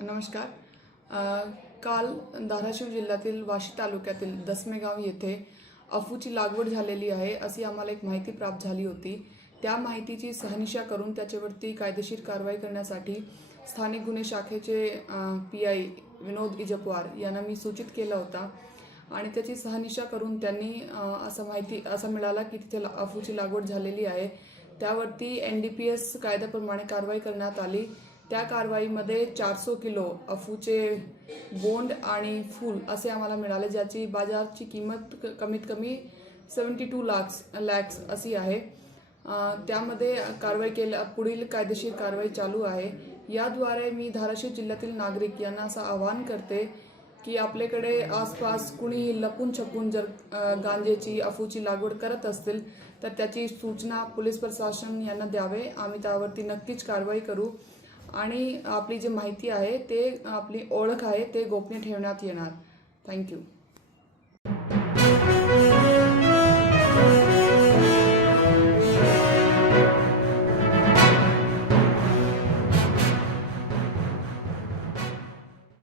नमस्कार. काल धाराशिव जिल्ह्यातील वाशी तालुक्यातील दसमेगाव येथे अफूची लागवड झालेली आहे अशी आम्हाला एक माहिती प्राप्त झाली होती. त्या माहितीची शहानिशा करून त्याच्यावरती कायदेशीर कारवाई करण्यासाठी स्थानिक गुन्हे शाखेचे PI विनोद इजपवार यांना मी सूचित केला होता आणि त्याची शहानिशा करून त्यांनी असं मिळाला की तिथे अफूची लागवड झालेली आहे. त्यावरती NDPS कायद्याप्रमाणे कारवाई करण्यात आली. त्या कारवाईमध्ये 400 किलो अफूचे बोंड आणि फूल असे आम्हाला मिळाले, ज्याची बाजाराची किंमत कमीत कमी 72 लाख अशी आहे. त्यामध्ये पुढील कायदेशीर कारवाई चालू आहे. याद्वारे मी धाराशिव जिल्ह्यातील नागरिक यांना असं आवाहन करते की आपल्याकडे आसपास कुणीही लपून छपून जर गांजेची अफूची लागवड करत असतील तर त्याची सूचना पोलीस प्रशासन यांना द्यावे. आम्ही त्यावरती नक्कीच कारवाई करू आणि आपली जी माहिती आहे ते आपली ओळख आहे ते गोपनीय ठेवण्यात येणार. थँक्यू.